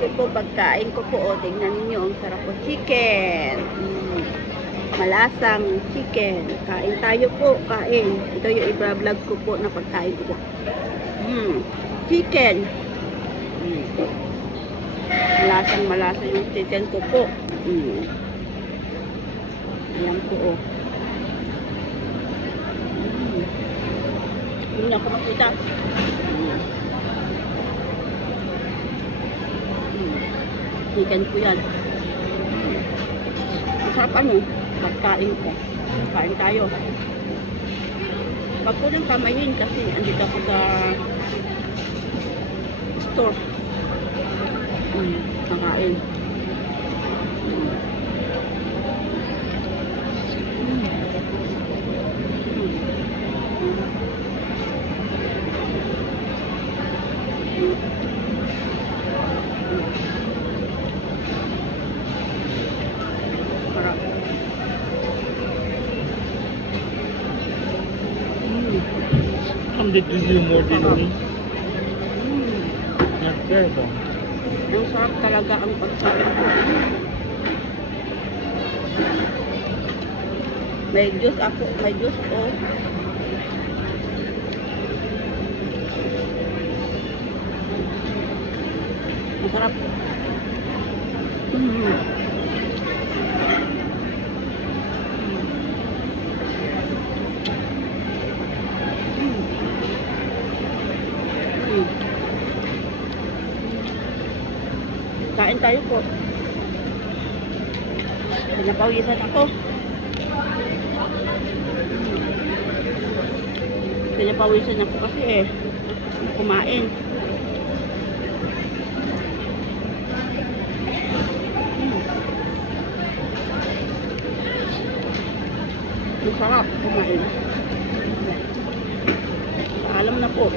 Ito po pagkain ko po. O, tingnan ninyo. Ang sarap po. Chicken. Malasang chicken. Kain tayo po. Kain. Ito yung i-vlog ko po na pagkain ko po. Chicken. Malasa yung chicken ko po. Ayan po. O. Hindi ako makita. Chicken ko yan. Masarap pagkain ko. Kain tayo. Wag ko nang kamayin kasi andito ako sa store. Kakain. Did you do more than me? Not fair ba? Ang sarap talaga ang pagkain ko. May juice ako. May juice ko. Masarap. Kain tayo po. Pinapawisan ako. Pinapawisan ako kasi kumain. Masarap kumain. Paalam na po.